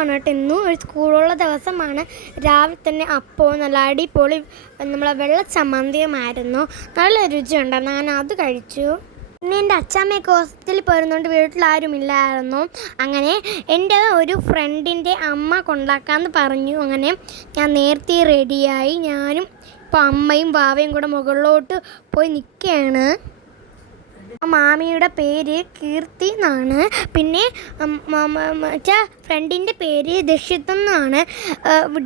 ദിവസമാണ് കേട്ടോ. ഇന്നും ഒരു സ്കൂളുള്ള ദിവസമാണ്. രാവിലെ തന്നെ അപ്പോൾ നല്ല അടിപൊളി നമ്മളെ വെള്ള ചമ്മന്തിയുമായിരുന്നു. നല്ല രുചിയുണ്ടായിരുന്നു. ഞാൻ അത് കഴിച്ചു. പിന്നെ എൻ്റെ അച്ഛമ്മയൊക്കെ ഹോസ്പിറ്റലിൽ പോയിരുന്നുകൊണ്ട് വീട്ടിലാരുമില്ലായിരുന്നു. അങ്ങനെ എൻ്റെ ഒരു ഫ്രണ്ടിൻ്റെ അമ്മ കൊണ്ടാക്കാമെന്ന് പറഞ്ഞു. അങ്ങനെ ഞാൻ നേരത്തെ റെഡിയായി. ഞാനും ഇപ്പോൾ അമ്മയും ബാവയും കൂടെ മുകളിലോട്ട് പോയി നിൽക്കുകയാണ്. മാമിയുടെ പേര് കീർത്തി എന്നാണ്. പിന്നെ ഫ്രണ്ടിൻ്റെ പേര് ദക്ഷിത്ത് എന്നാണ്.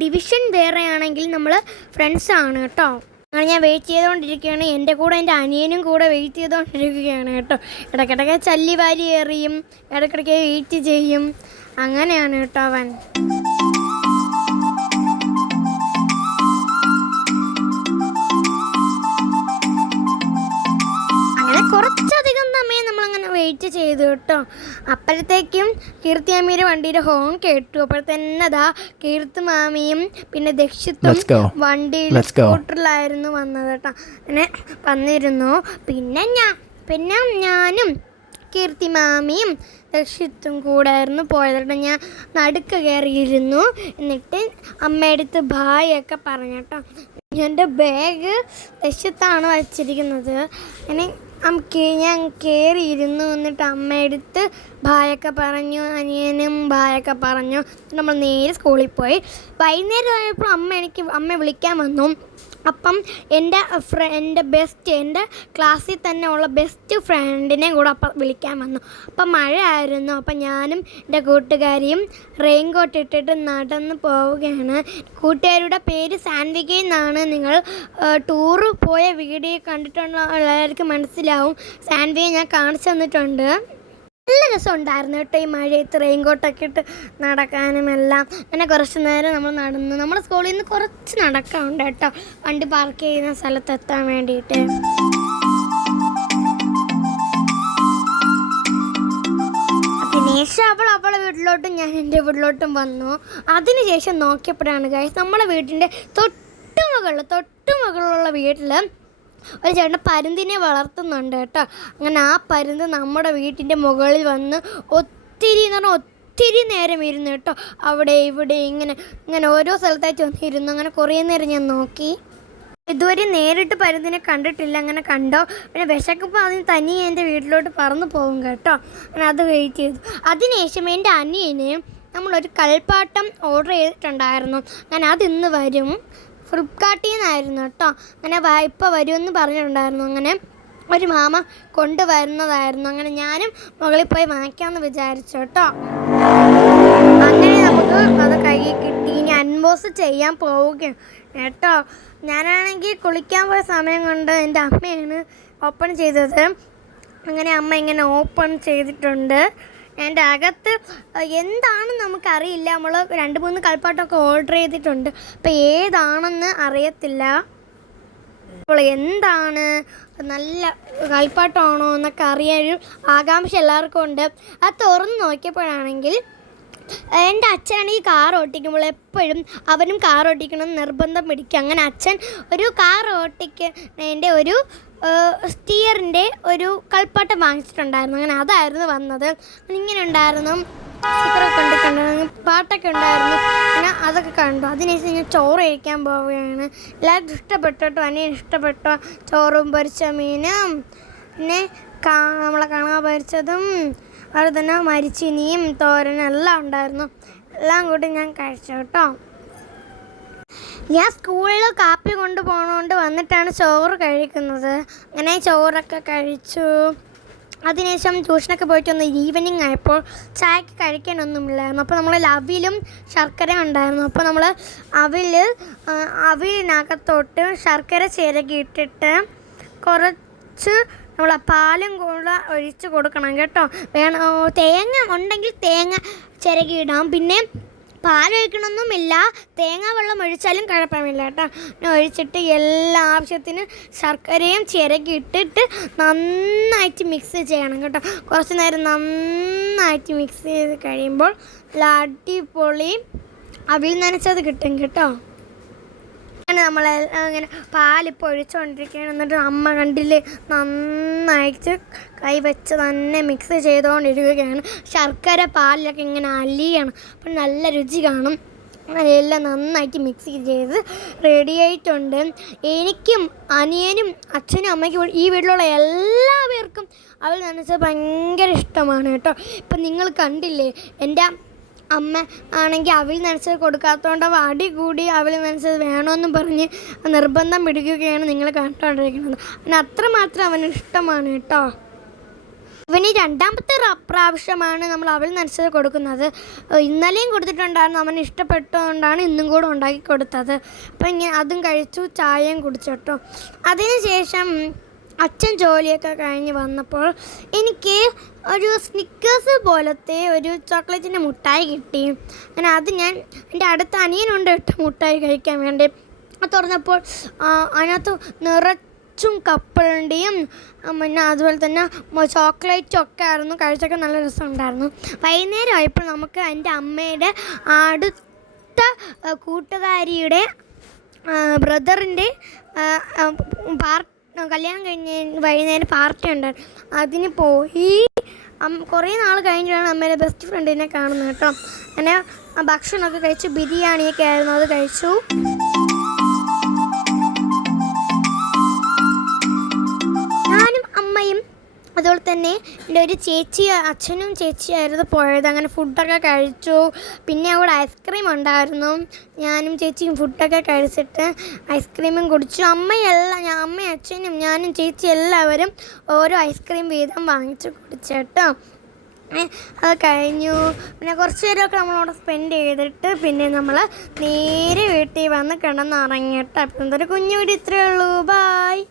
ഡിവിഷൻ വേറെ ആണെങ്കിൽ നമ്മൾ ഫ്രണ്ട്സാണ് കേട്ടോ. അങ്ങനെ ഞാൻ വെയിറ്റ് ചെയ്തുകൊണ്ടിരിക്കുകയാണ്. എൻ്റെ കൂടെ എൻ്റെ അനിയനും കൂടെ വെയിറ്റ് ചെയ്തുകൊണ്ടിരിക്കുകയാണ് കേട്ടോ. ഇടയ്ക്കിടയ്ക്ക് ചല്ലി വാരി എറിയും, ഇടയ്ക്കിടയ്ക്ക് വെയിറ്റ് ചെയ്യും. അങ്ങനെയാണ് കേട്ടോ അവൻ. കുറച്ചധികം സമയം നമ്മളങ്ങനെ വെയിറ്റ് ചെയ്തു കേട്ടോ. അപ്പോഴത്തേക്കും കീർത്തി മാമിയുടെ വണ്ടിയുടെ ഹോൺ കേട്ടു. അപ്പോഴത്തന്നെ അതാ കീർത്തി മാമിയും പിന്നെ ദക്ഷിത്തും വണ്ടിയിൽ സ്കൂട്ടറിലായിരുന്നു വന്നത് കേട്ടോ. അങ്ങനെ വന്നിരുന്നു. പിന്നെ ഞാനും കീർത്തി മാമിയും ദക്ഷിത്തും കൂടായിരുന്നു പോയത് കേട്ടോ. ഞാൻ നടുക്ക് കയറിയിരുന്നു. എന്നിട്ട് അമ്മയടുത്ത് ബായ് ഒക്കെ പറഞ്ഞു കേട്ടോ. എൻ്റെ ബാഗ് ദക്ഷിത്താണ് വച്ചിരിക്കുന്നത്. അങ്ങനെ ഞാൻ കയറിയിരുന്നു. എന്നിട്ട് അമ്മയെടുത്ത് ബായൊക്കെ പറഞ്ഞു, അനിയനും ബായൊക്കെ പറഞ്ഞു. നമ്മൾ നേരെ സ്കൂളിൽ പോയി. വൈകുന്നേരം ആയപ്പോൾ അമ്മ വിളിക്കാൻ വന്നു. അപ്പം എൻ്റെ ക്ലാസ്സിൽ തന്നെ ഉള്ള ബെസ്റ്റ് ഫ്രണ്ടിനെ കൂടെ അപ്പം വിളിക്കാൻ വന്നു. അപ്പം മഴ ആയിരുന്നു. അപ്പം ഞാനും എൻ്റെ കൂട്ടുകാരിയും റെയിൻകോട്ട് ഇട്ടിട്ട് നടന്ന് പോവുകയാണ്. കൂട്ടുകാരുടെ പേര് സാൻവിക എന്നാണ്. നിങ്ങൾ ടൂറ് പോയ വീഡിയോ കണ്ടിട്ടുള്ള എല്ലാവർക്കും മനസ്സിലാവും. സാൻവിക ഞാൻ കാണിച്ചു തന്നിട്ടുണ്ട്. നല്ല രസമുണ്ടായിരുന്നു കേട്ടോ ഈ മഴയത്ത് റെയിൻകോട്ടൊക്കെ ഇട്ട് നടക്കാനും എല്ലാം. അങ്ങനെ കുറച്ച് നേരം നമ്മൾ നടന്നു. നമ്മുടെ സ്കൂളിൽ നിന്ന് കുറച്ച് നടക്കാറുണ്ട് കേട്ടോ, വണ്ടി പാർക്ക് ചെയ്യുന്ന സ്ഥലത്തെത്താൻ വേണ്ടിയിട്ട്. അതിനുശേഷം അവളെ വീട്ടിലോട്ടും ഞാൻ എൻ്റെ വീട്ടിലോട്ടും വന്നു. അതിനുശേഷം നോക്കിയപ്പോഴാണ് ഗൈസ് നമ്മളെ വീട്ടിൻ്റെ തൊട്ടുമുകളുള്ള വീട്ടിൽ ഒരു ചേട്ടൻ പരുന്തിനെ വളർത്തുന്നുണ്ട് കേട്ടോ. അങ്ങനെ ആ പരുന്ത് നമ്മുടെ വീട്ടിൻ്റെ മുകളിൽ വന്ന് ഒത്തിരി നേരം ഇരുന്നു കേട്ടോ. അവിടെ ഇവിടെ ഇങ്ങനെ ഓരോ സ്ഥലത്തായിട്ട് വന്നിരുന്നു. അങ്ങനെ കുറേ നേരം ഞാൻ നോക്കി. ഇതുവരെ നേരിട്ട് പരുന്തിനെ കണ്ടിട്ടില്ല. അങ്ങനെ കണ്ടോ. പിന്നെ വിശക്കുമ്പോൾ അതിന് തനിയെ എൻ്റെ വീട്ടിലോട്ട് പറന്നു പോകും കേട്ടോ. അങ്ങനെ അത് വെയിറ്റ് ചെയ്തു. അതിനുശേഷം എൻ്റെ അനിയന് നമ്മളൊരു കളിപ്പാട്ടം ഓർഡർ ചെയ്തിട്ടുണ്ടായിരുന്നു. അങ്ങനെ അതിന്ന് വരും. ഫ്ലിപ്കാർട്ടിൽ നിന്നായിരുന്നു കേട്ടോ. അങ്ങനെ ഇപ്പോൾ വരുമെന്ന് പറഞ്ഞിട്ടുണ്ടായിരുന്നു. അങ്ങനെ ഒരു മാമ കൊണ്ടുവരുന്നതായിരുന്നു. അങ്ങനെ ഞാനും മുകളിൽ പോയി വാങ്ങിക്കാമെന്ന് വിചാരിച്ചു കേട്ടോ. അങ്ങനെ നമുക്ക് അത് കയ്യിൽ കിട്ടി. ഇനി അൺബോക്സ് ചെയ്യാൻ പോവുകയാണ് കേട്ടോ. ഞാനാണെങ്കിൽ കുളിക്കാൻ പോയ സമയം കൊണ്ട് എൻ്റെ അമ്മയാണ് ഓപ്പൺ ചെയ്തത്. അങ്ങനെ അമ്മ ഇങ്ങനെ ഓപ്പൺ ചെയ്തിട്ടുണ്ട്. എൻ്റെ അകത്ത് എന്താണെന്ന് നമുക്കറിയില്ല. നമ്മൾ 2-3 കളിപ്പാട്ടമൊക്കെ ഓർഡർ ചെയ്തിട്ടുണ്ട്. അപ്പോൾ ഏതാണെന്ന് അറിയത്തില്ല. അപ്പോൾ എന്താണ് നല്ല കളിപ്പാട്ടമാണോ എന്നൊക്കെ അറിയാനൊരു ആകാംക്ഷ എല്ലാവർക്കും ഉണ്ട്. അത് തുറന്ന് നോക്കിയപ്പോഴാണെങ്കിൽ എൻ്റെ അച്ഛനാണെങ്കിൽ കാർ ഓട്ടിക്കുമ്പോൾ എപ്പോഴും അവനും കാർ ഓട്ടിക്കണം നിർബന്ധം പിടിക്കും. അങ്ങനെ അച്ഛൻ ഒരു കാർ ഓട്ടിക്കുന്നതിൻ്റെ ഒരു സ്റ്റിയറിൻ്റെ ഒരു കളിപ്പാട്ടം വാങ്ങിച്ചിട്ടുണ്ടായിരുന്നു. അങ്ങനെ അതായിരുന്നു വന്നത്. ഇങ്ങനെ ഉണ്ടായിരുന്നു, സ്റ്റിക്കറൊക്കെ കണ്ടിട്ടുണ്ടായിരുന്നു, പാട്ടൊക്കെ ഉണ്ടായിരുന്നു. അങ്ങനെ അതൊക്കെ കണ്ടു. അതിനുശേഷം ഞാൻ ചോറ് കഴിക്കാൻ പോവുകയാണ്. എല്ലാവർക്കും ഇഷ്ടപ്പെട്ടു കേട്ടോ. അനിയൻ ഇഷ്ടപ്പെട്ടു. ചോറും പൊരിച്ച മീനും പിന്നെ നമ്മളെ കണവ പൊരിച്ചതും അതുപോലെ തന്നെ മരിച്ചിനിയും തോരനും എല്ലാം ഉണ്ടായിരുന്നു. എല്ലാം കൂടി ഞാൻ കഴിച്ചു കേട്ടോ. ഞാൻ സ്കൂളിൽ കാപ്പി കൊണ്ടുപോകണോണ്ട് വന്നിട്ടാണ് ചോറ് കഴിക്കുന്നത്. അങ്ങനെ ചോറൊക്കെ കഴിച്ചു. അതിനുശേഷം ട്യൂഷനൊക്കെ പോയിട്ട് വന്ന് ഈവനിങ് ആയപ്പോൾ ചായക്ക് കഴിക്കാനൊന്നുമില്ലായിരുന്നു. അപ്പോൾ നമ്മൾ അവിലും ശർക്കര ഉണ്ടായിരുന്നു. അപ്പോൾ നമ്മൾ അവിലിനകത്തോട്ട് ശർക്കര ചിരകി ഇട്ടിട്ട് കുറച്ച് നമ്മൾ പാലും കൂടെ ഒഴിച്ച് കൊടുക്കണം കേട്ടോ. തേങ്ങ ഉണ്ടെങ്കിൽ തേങ്ങ ചിരകിയിടാം. പിന്നെ പാലൊഴിക്കണമെന്നുമില്ല, തേങ്ങാ വെള്ളം ഒഴിച്ചാലും കുഴപ്പമില്ല കേട്ടോ. പിന്നെ ഒഴിച്ചിട്ട് എല്ലാ ആവശ്യത്തിനും ശർക്കരയും ചിരകി ഇട്ടിട്ട് നന്നായിട്ട് മിക്സ് ചെയ്യണം കേട്ടോ. കുറച്ച് നേരം നന്നായിട്ട് മിക്സ് ചെയ്ത് കഴിയുമ്പോൾ അടിപൊളി അവിൽ നനച്ചത് കിട്ടും കേട്ടോ. അങ്ങനെ നമ്മൾ അങ്ങനെ പാലിപ്പോൾ ഒഴിച്ചുകൊണ്ടിരിക്കുകയാണ്. എന്നിട്ട് അമ്മ കണ്ടില്ലേ നന്നായിട്ട് കൈവച്ച് തന്നെ മിക്സ് ചെയ്തുകൊണ്ടിരിക്കുകയാണ്. ശർക്കര പാലിലൊക്കെ ഇങ്ങനെ അലിയണം, അപ്പം നല്ല രുചി കാണും. എല്ലാം നന്നായിട്ട് മിക്സ് ചെയ്ത് റെഡി ആയിട്ടുണ്ട്. എനിക്കും അനിയനും അച്ഛനും അമ്മയ്ക്കും ഈ വീട്ടിലുള്ള എല്ലാവർക്കും അവൽ നനച്ചത് ഭയങ്കര ഇഷ്ടമാണ് കേട്ടോ. ഇപ്പം നിങ്ങൾ കണ്ടില്ലേ, എൻ്റെ അമ്മ ആണെങ്കിൽ അവിൽ നനച്ചത് കൊടുക്കാത്തതുകൊണ്ട് അടി കൂടി അവിൽ നനച്ചത് വേണമെന്നും പറഞ്ഞ് നിർബന്ധം പിടിക്കുകയാണ് നിങ്ങൾ കണ്ടുകൊണ്ടിരിക്കുന്നത്. അതിന് അത്രമാത്രം അവന് ഇഷ്ടമാണ് കേട്ടോ. ഇവന് രണ്ടാമത്തെ പ്രാവശ്യമാണ് നമ്മൾ അവൽ നനച്ചത് കൊടുക്കുന്നത്. ഇന്നലെയും കൊടുത്തിട്ടുണ്ടായിരുന്നു, അവന് ഇഷ്ടപ്പെട്ടതുകൊണ്ടാണ് ഇന്നും കൂടെ ഉണ്ടാക്കി കൊടുത്തത്. അപ്പം ഇങ്ങനെ അതും കഴിച്ചു, ചായയും കുടിച്ചു കേട്ടോ. അതിനുശേഷം അച്ഛൻ ജോലിയൊക്കെ കഴിഞ്ഞ് വന്നപ്പോൾ എനിക്ക് ഒരു സ്നിക്കേഴ്സ് പോലത്തെ ഒരു ചോക്ലേറ്റിൻ്റെ മുട്ടായി കിട്ടി. അങ്ങനെ അത് ഞാൻ എൻ്റെ അടുത്ത അനിയനുണ്ട് കേട്ടോ മുട്ടായി കഴിക്കാൻ വേണ്ടി. അത് തുറന്നപ്പോൾ അതിനകത്ത് നിറച്ചും കപ്പലണ്ടിയും പിന്നെ അതുപോലെ തന്നെ ചോക്ലേറ്റും ഒക്കെ ആയിരുന്നു. കഴിച്ചൊക്കെ നല്ല രസമുണ്ടായിരുന്നു. വൈകുന്നേരം ആയപ്പോൾ നമുക്ക് എൻ്റെ അമ്മയുടെ അടുത്ത കൂട്ടുകാരിയുടെ ബ്രദറിൻ്റെ കല്യാണം കഴിഞ്ഞ് വൈകുന്നേരം പാർട്ടി ഉണ്ടായിരുന്നു. അതിന് പോയി കുറേ നാൾ കഴിഞ്ഞിട്ടാണ് അമ്മയുടെ ബെസ്റ്റ് ഫ്രണ്ടിനെ കാണുന്നത് കേട്ടോ. അങ്ങനെ ഭക്ഷണമൊക്കെ കഴിച്ചു, ബിരിയാണിയൊക്കെ ആയിരുന്നു, അത് കഴിച്ചു. ഞാനും അമ്മയും അതുപോലെ തന്നെ എൻ്റെ ഒരു ചേച്ചി, അച്ഛനും ചേച്ചിയായിരുന്നു പോയത്. അങ്ങനെ ഫുഡൊക്കെ കഴിച്ചു. പിന്നെ അവിടെ ഐസ്ക്രീം ഉണ്ടായിരുന്നു. ഞാനും ചേച്ചിയും ഫുഡൊക്കെ കഴിച്ചിട്ട് ഐസ്ക്രീമും കുടിച്ചു. അമ്മയും അച്ഛനും ഞാനും ചേച്ചി എല്ലാവരും ഓരോ ഐസ്ക്രീം വീതം വാങ്ങിച്ച് കുടിച്ചേട്ടോ. അത് കഴിഞ്ഞു. പിന്നെ കുറച്ച് നേരമൊക്കെ നമ്മളവിടെ സ്പെൻഡ് ചെയ്തിട്ട് പിന്നെ നമ്മൾ നേരെ വീട്ടിൽ വന്ന് കിടന്നുറങ്ങിയിട്ട്. അപ്പം എന്തൊരു കുഞ്ഞു വീട്, ഇത്രയേ ഉള്ളൂ. ബായ്.